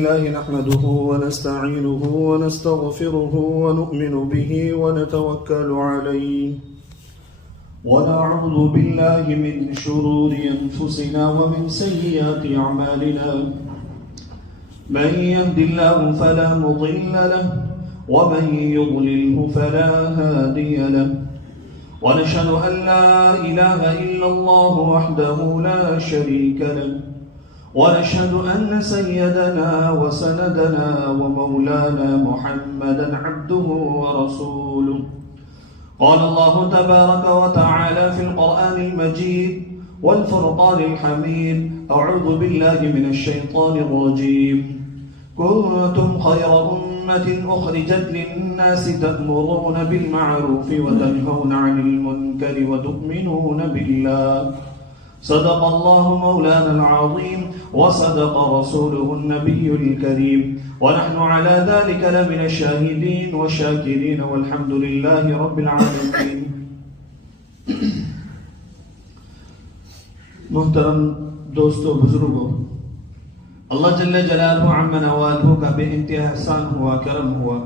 الله نحمده ونستعينه ونستغفره ونؤمن به ونتوكل عليه ونعوذ بالله من شرور أنفسنا ومن سيئات أعمالنا من يهد الله فلا مضل له ومن يضلله فلا هادي له ونشهد أن لا إله إلا الله وحده لا شريك له ونشهد أن سيدنا وسندنا ومولانا محمدا عبده ورسوله قال الله تبارك وتعالى في القرآن المجيد والفرقان الحميد أعوذ بالله من الشيطان الرجيم كنتم خير أمة أخرجت للناس تأمرون بالمعروف وتنهون عن المنكر وتؤمنون بالله صدق الله مولانا العظيم وصدق رسوله النبي الكريم ونحن على ذلك لمن الشاهدين والشاكرين والحمد لله رب العالمين. محترم دوستو بزرگو، اللہ جل جلالہ عم نوالہ کا بے انتہا احسان ہوا، کرم ہوا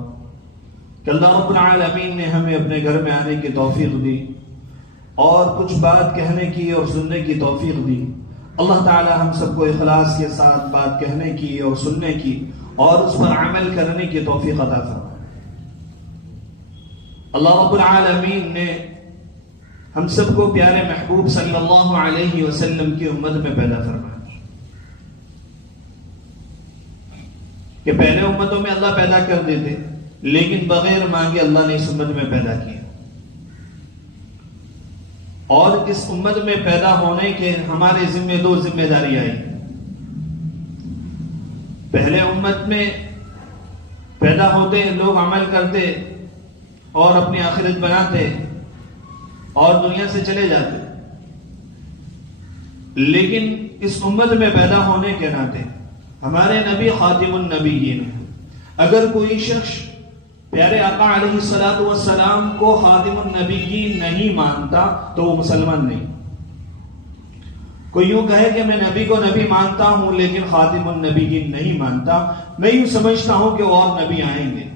کہ اللہ رب العالمین نے ہمیں اپنے گھر میں آنے کی توفیق دی اور کچھ بات کہنے کی اور سننے کی توفیق دی. اللہ تعالی ہم سب کو اخلاص کے ساتھ بات کہنے کی اور سننے کی اور اس پر عمل کرنے کی توفیق عطا فرمائے. اللہ رب العالمین نے ہم سب کو پیارے محبوب صلی اللہ علیہ وسلم کی امت میں پیدا فرمایا کہ پہلے امتوں میں اللہ پیدا کر دیتے لیکن بغیر مانگے اللہ نے اس امت میں پیدا کیا، اور اس امت میں پیدا ہونے کے ہمارے ذمہ دو ذمہ داری آئی. پہلے امت میں پیدا ہوتے لوگ عمل کرتے اور اپنی آخرت بناتے اور دنیا سے چلے جاتے، لیکن اس امت میں پیدا ہونے کے ناطے ہمارے نبی خاتم النبیین، اگر کوئی شخص پیارے آقا علیہ السلام کو خاتم النبیین نہیں مانتا تو وہ مسلمان نہیں. کوئی یوں کہے کہ میں نبی کو نبی مانتا ہوں لیکن خاتم النبیین نہیں مانتا، میں یوں سمجھتا ہوں کہ اور نبی آئیں گے،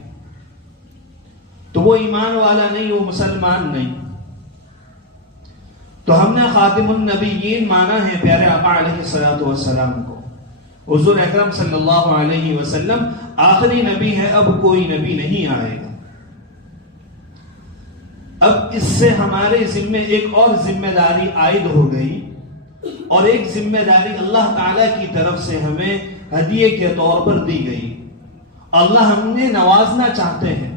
تو وہ ایمان والا نہیں، وہ مسلمان نہیں. تو ہم نے خاتم النبیین مانا ہے پیارے آقا علیہ السلام کو. حضور اکرم صلی اللہ علیہ وسلم آخری نبی ہے، اب کوئی نبی نہیں آئے گا. اب اس سے ہمارے ذمے ایک اور ذمہ داری عائد ہو گئی، اور ایک ذمہ داری اللہ تعالی کی طرف سے ہمیں ہدیے کے طور پر دی گئی. اللہ ہم نے نوازنا چاہتے ہیں.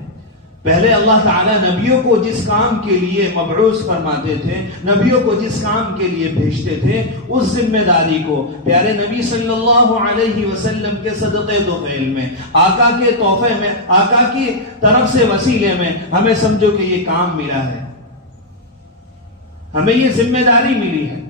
پہلے اللہ تعالیٰ نبیوں کو جس کام کے لیے مبعوث فرماتے تھے، نبیوں کو جس کام کے لیے بھیجتے تھے، اس ذمہ داری کو پیارے نبی صلی اللہ علیہ وسلم کے صدقے توفیل میں، آقا کے تحفے میں، آقا کی طرف سے وسیلے میں ہمیں سمجھو کہ یہ کام ملا ہے، ہمیں یہ ذمہ داری ملی ہے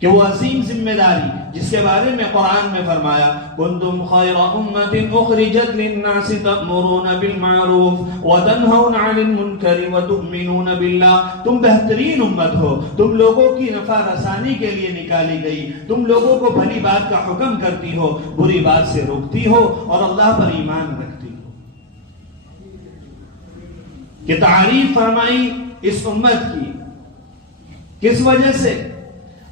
کہ وہ عظیم ذمہ داری جس کے بارے میں قرآن میں فرمایا کنتم خیر امت اخرجت للناس تأمرون بالمعروف وتنہون عن المنکر وتؤمنون باللہ. تم بہترین امت ہو، تم لوگوں کی نفع رسانی کے لیے نکالی گئی، تم لوگوں کو بھلی بات کا حکم کرتی ہو، بری بات سے روکتی ہو اور اللہ پر ایمان رکھتی ہو. کہ تعریف فرمائی اس امت کی کس وجہ سے؟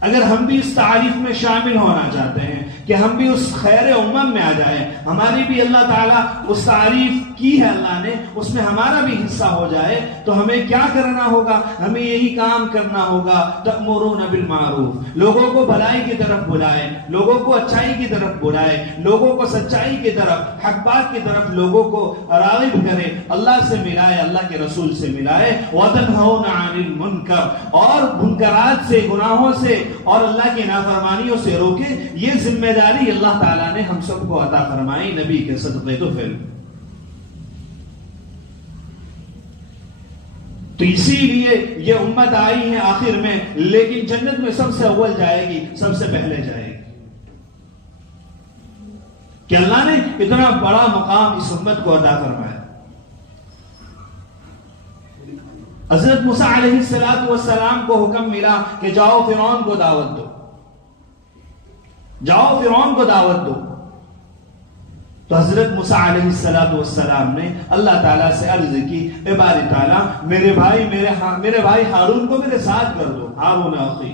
اگر ہم بھی اس تعریف میں شامل ہونا چاہتے ہیں کہ ہم بھی اس خیر امم میں آ جائیں، ہماری بھی اللہ تعالیٰ اس تعریف کی ہے اللہ نے، اس میں ہمارا بھی حصہ ہو جائے، تو ہمیں کیا کرنا ہوگا؟ ہمیں یہی کام کرنا ہوگا تأمرون بالمعروف، لوگوں کو بھلائی کی طرف بلائے، لوگوں کو اچھائی کی طرف بلائے، لوگوں کو سچائی کی طرف، حق بات کی طرف لوگوں کو راغب کرے، اللہ سے ملائے، اللہ کے رسول سے ملائے. وتنہون عن المنکر، اور منکرات سے، گناہوں سے اور اللہ کی نافرمانیوں سے روکے. یہ ذمہ داری اللہ تعالیٰ نے ہم سب کو عطا فرمائی نبی کے صدقے توفیل. تو اسی لیے یہ امت آئی ہے آخر میں، لیکن جنت میں سب سے اول جائے گی، سب سے پہلے جائے گی. کہ اللہ نے اتنا بڑا مقام اس امت کو عطا فرمایا. حضرت موسیٰ علیہ السلام کو حکم ملا کہ جاؤ فرعون کو دعوت دو، جاؤ فرعون کو دعوت دو. تو حضرت موسیٰ علیہ السلام نے اللہ تعالیٰ سے عرض کی، اے باری تعالیٰ میرے بھائی ہارون کو میرے ساتھ کر دو، ہارون اخی۔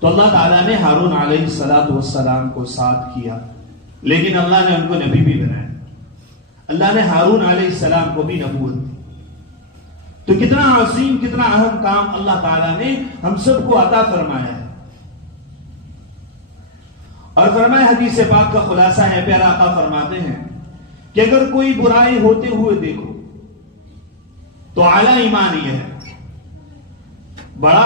تو اللہ تعالیٰ نے ہارون علیہ السلام کو ساتھ کیا، لیکن اللہ نے ان کو نبی بھی بنایا، اللہ نے ہارون علیہ السلام کو بھی نبوت دی۔ تو کتنا عظیم، کتنا اہم کام اللہ تعالیٰ نے ہم سب کو عطا فرمایا ہے۔ اور فرمایا، حدیث پاک کا خلاصہ ہے، پیارا آقا فرماتے ہیں کہ اگر کوئی برائی ہوتے ہوئے دیکھو تو اعلیٰ ایمان یہ ہے، بڑا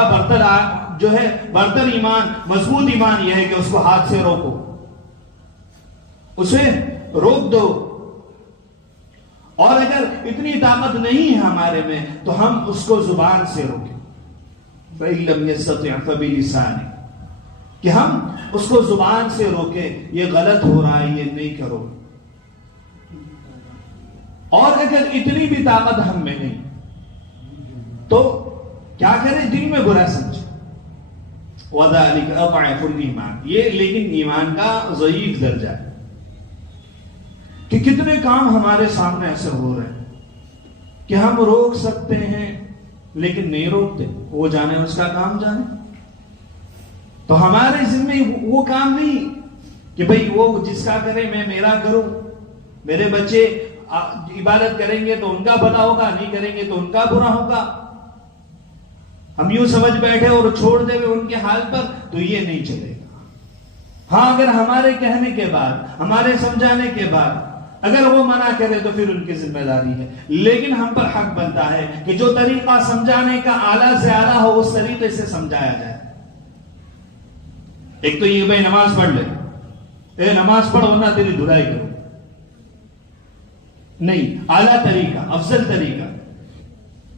برتر ایمان، مضبوط ایمان یہ ہے کہ اس کو ہاتھ سے روکو، اسے روک دو۔ اور اگر اتنی طاقت نہیں ہے ہمارے میں تو ہم اس کو زبان سے روکیں، فَإِن لَمْ يَسْتَطِعْ فَبِلِسَانِهِ، کہ ہم اس کو زبان سے روکیں، یہ غلط ہو رہا ہے، یہ نہیں کرو۔ اور اگر اتنی بھی طاقت ہم میں نہیں تو کیا کریں؟ دل میں برا سمجھیں، وَذَلِكَ أَضْعَفُ الْإِيمَانِ، یہ لیکن ایمان کا ضعیف درجہ ہے کہ کتنے کام ہمارے سامنے ایسے ہو رہے ہیں کہ ہم روک سکتے ہیں لیکن نہیں روکتے، وہ جانے اس کا کام جانے۔ تو ہمارے ذمہ وہ کام نہیں کہ بھئی وہ جس کا کرے میں میرا کروں، میرے بچے عبادت کریں گے تو ان کا بھلا ہوگا، نہیں کریں گے تو ان کا برا ہوگا، ہم یوں سمجھ بیٹھے اور چھوڑ دے ان کے حال پر، تو یہ نہیں چلے گا۔ ہاں اگر ہمارے کہنے کے بعد، ہمارے سمجھانے کے بعد اگر وہ منع کرے تو پھر ان کی ذمہ داری ہے، لیکن ہم پر حق بنتا ہے کہ جو طریقہ سمجھانے کا اعلیٰ سے اعلیٰ ہو اس طریقے سے سمجھایا جائے۔ ایک تو یہ بھائی نماز پڑھ لے، اے نماز پڑھ ورنہ تیری دھلائی کرو، نہیں، اعلیٰ طریقہ، افضل طریقہ،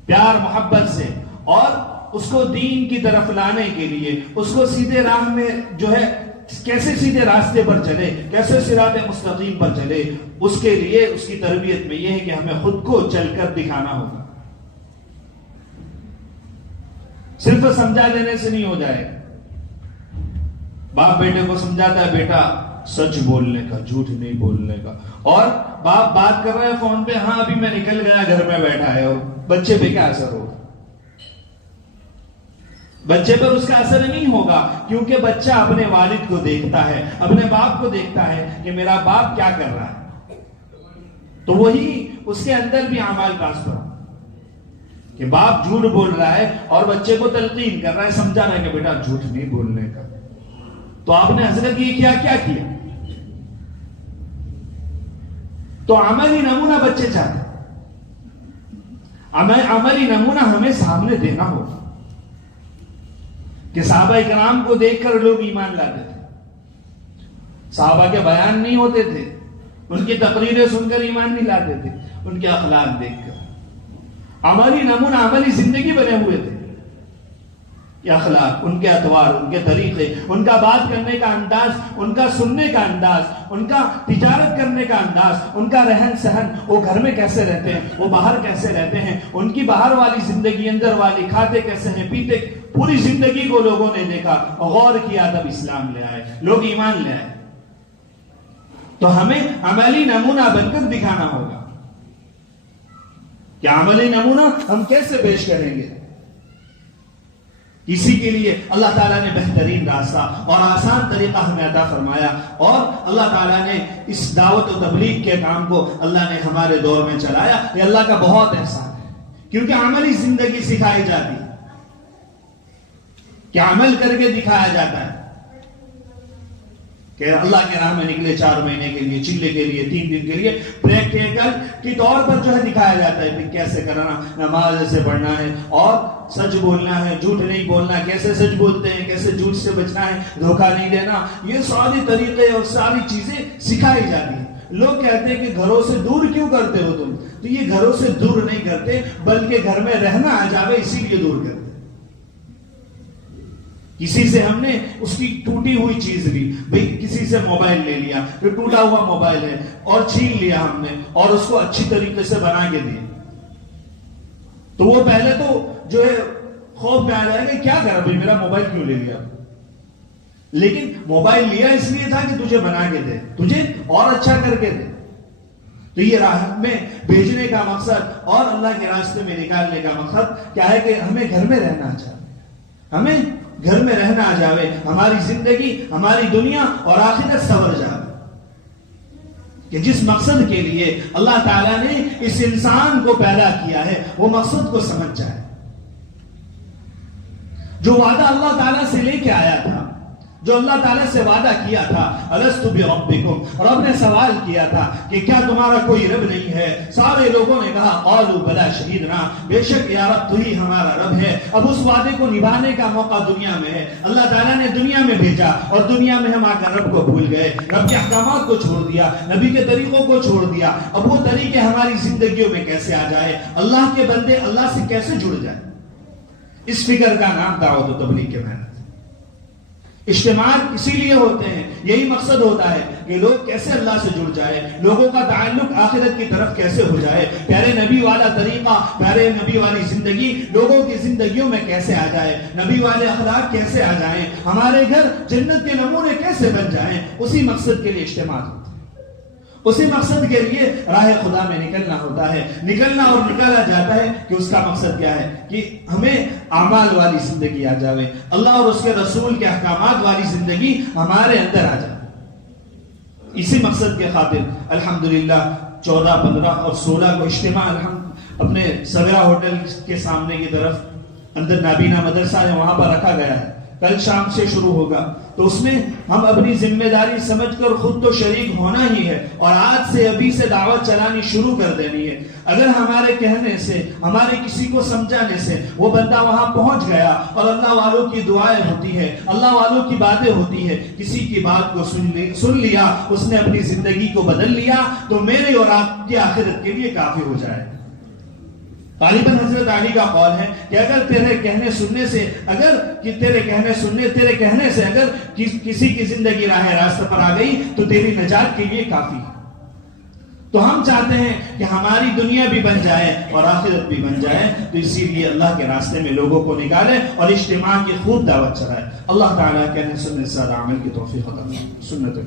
پیار محبت سے، اور اس کو دین کی طرف لانے کے لیے، اس کو سیدھے راہ میں جو ہے کیسے سیدھے راستے پر چلے، کیسے صراط مستقیم پر چلے، اس کے لیے اس کی تربیت میں یہ ہے کہ ہمیں خود کو چل کر دکھانا ہوگا، صرف سمجھا دینے سے نہیں ہو جائے۔ باپ بیٹے کو سمجھاتا ہے، بیٹا سچ بولنے کا، جھوٹ نہیں بولنے کا، اور باپ بات کر رہے ہیں فون پہ، ہاں ابھی میں نکل گیا، گھر میں بیٹھا ہے، اور بچے پہ کیا اثر ہوگا؟ بچے پر اس کا اثر نہیں ہوگا، کیونکہ بچہ اپنے والد کو دیکھتا ہے، اپنے باپ کو دیکھتا ہے کہ میرا باپ کیا کر رہا ہے، تو وہی اس کے اندر بھی اعمال ٹرانسفر کہ باپ جھوٹ بول رہا ہے اور بچے کو تلقین کر رہا ہے، سمجھا رہا ہے کہ بیٹا جھوٹ نہیں بولنے کا۔ تو آپ نے حضرت یہ کیا کیا تو عملی نمونہ بچے چاہتے ہیں، عملی نمونہ ہمیں سامنے دینا ہوگا کہ صحابہ کرام کو دیکھ کر لوگ ایمان لاتے تھے، صحابہ کے بیان نہیں ہوتے تھے، ان کی تقریریں سن کر ایمان نہیں لاتے تھے، ان کے اخلاق دیکھ کر عملی نمونہ، عملی زندگی بنے ہوئے تھے کہ اخلاق، ان کے اطوار، ان کے طریقے، ان کا بات کرنے کا انداز، ان کا سننے کا انداز، ان کا تجارت کرنے کا انداز، ان کا رہن سہن، وہ گھر میں کیسے رہتے ہیں، وہ باہر کیسے رہتے ہیں، ان کی باہر والی زندگی، اندر والی، کھاتے کیسے ہیں، پیتے، پوری زندگی کو لوگوں نے دیکھا، غور کیا، تب اسلام لے آئے، لوگ ایمان لے آئے۔ تو ہمیں عملی نمونہ بن کر دکھانا ہوگا کہ عملی نمونہ ہم کیسے پیش کریں گے۔ اسی کے لیے اللہ تعالیٰ نے بہترین راستہ اور آسان طریقہ ہمیں عطا فرمایا، اور اللہ تعالیٰ نے اس دعوت و تبلیغ کے کام کو اللہ نے ہمارے دور میں چلایا۔ یہ اللہ کا بہت احسان ہے، کیونکہ عملی زندگی سکھائی جاتی ہے کہ عمل کر کے دکھایا جاتا ہے کہ اللہ کے راہ میں نکلے 4 مہینے کے لیے، چلے کے لیے، 3 دن کے لیے، پریکٹیکل کی طور پر جو ہے دکھایا جاتا ہے کہ کیسے کرنا، نماز ایسے پڑھنا ہے، اور سچ بولنا ہے، جھوٹ نہیں بولنا، کیسے سچ بولتے ہیں، کیسے جھوٹ سے بچنا ہے، دھوکہ نہیں دینا، یہ ساری طریقے اور ساری چیزیں سکھائی جاتی ہیں۔ لوگ کہتے ہیں کہ گھروں سے دور کیوں کرتے ہو تم؟ تو یہ گھروں سے دور نہیں کرتے، بلکہ گھر میں رہنا آ جاوے اسی لیے دور کرتے۔ کسی سے ہم نے اس کی ٹوٹی ہوئی چیز لی، بھئی کسی سے موبائل لے لیا، پھر ٹوٹا ہوا موبائل ہے اور چھین لیا ہم نے، اور اس کو اچھی طریقے سے بنا کے دیا، تو وہ پہلے تو جو ہے خوف میں آ جائے گا، کیا کرا بھئی میرا موبائل کیوں لے لیا؟ لیکن موبائل لیا اس لیے تھا کہ تجھے بنا کے دے، تجھے اور اچھا کر کے دے. تو یہ راہ میں بھیجنے کا مقصد اور اللہ کے راستے میں نکالنے کا مقصد کیا ہے کہ ہمیں گھر میں رہنا چاہیے، ہمیں گھر میں رہنا آ جاوے، ہماری زندگی، ہماری دنیا اور آخرت سنور جاوے، کہ جس مقصد کے لیے اللہ تعالیٰ نے اس انسان کو پیدا کیا ہے وہ مقصد کو سمجھ جائے. جو وعدہ اللہ تعالیٰ سے لے کے آیا تھا، جو اللہ تعالیٰ سے وعدہ کیا تھا، الستُ بربکم، رب نے سوال کیا تھا کہ کیا تمہارا کوئی رب نہیں ہے؟ سارے لوگوں نے کہا قالوا بلا شہیدنا، بے شک یا رب تو ہی ہمارا رب ہے. اب اس وعدے کو نبھانے کا موقع دنیا میں ہے. اللہ تعالیٰ نے دنیا میں بھیجا اور دنیا میں ہم آ کر رب کو بھول گئے، رب کے احکامات کو چھوڑ دیا، نبی کے طریقوں کو چھوڑ دیا. اب وہ طریقے ہماری زندگیوں میں کیسے آ جائے؟ اللہ کے بندے اللہ سے کیسے جڑ جائے؟ اس فکر کا نام دعوت و تبلیغ کے محنت. اجتماعات اسی لیے ہوتے ہیں، یہی مقصد ہوتا ہے کہ لوگ کیسے اللہ سے جڑ جائے، لوگوں کا تعلق آخرت کی طرف کیسے ہو جائے، پیارے نبی والا طریقہ، پیارے نبی والی زندگی لوگوں کی زندگیوں میں کیسے آ جائے، نبی والے اخلاق کیسے آ جائیں، ہمارے گھر جنت کے نمونے کیسے بن جائیں. اسی مقصد کے لیے اجتماعات ہوتے ہیں، اسی مقصد کے لیے راہ خدا میں نکلنا ہوتا ہے. نکلنا اور نکالا جاتا ہے کہ اس کا مقصد کیا ہے کہ ہمیں اعمال والی زندگی آ جاوے، اللہ اور اس کے رسول کے احکامات والی زندگی ہمارے اندر آ جائے. اسی مقصد کے خاطر الحمدللہ 14، 15 اور 16 کو اجتماع اپنے سویرا ہوٹل کے سامنے کی طرف اندر نابینا مدرسہ ہے وہاں پر رکھا گیا ہے. کل شام سے شروع ہوگا، تو اس میں ہم اپنی ذمہ داری سمجھ کر خود تو شریک ہونا ہی ہے اور آج سے ابھی سے دعوت چلانی شروع کر دینی ہے. اگر ہمارے کہنے سے، ہمارے کسی کو سمجھانے سے وہ بندہ وہاں پہنچ گیا اور اللہ والوں کی دعائیں ہوتی ہے، اللہ والوں کی باتیں ہوتی ہے، کسی کی بات کو سن لیا، اس نے اپنی زندگی کو بدل لیا، تو میرے اور آپ کی آخرت کے لیے کافی ہو جائے. غالباً حضرت علی کا قول ہے کہ اگر تیرے کہنے سننے سے اگر کسی کی زندگی راہ راست پر آ گئی تو تیری نجات کے لیے کافی ہے. تو ہم چاہتے ہیں کہ ہماری دنیا بھی بن جائے اور آخرت بھی بن جائے، تو اسی لیے اللہ کے راستے میں لوگوں کو نکالے اور اجتماع کی خوب دعوت چلائے. اللہ تعالیٰ کہنے سننے سے عمل کی توفیق عطا فرمائے. سنت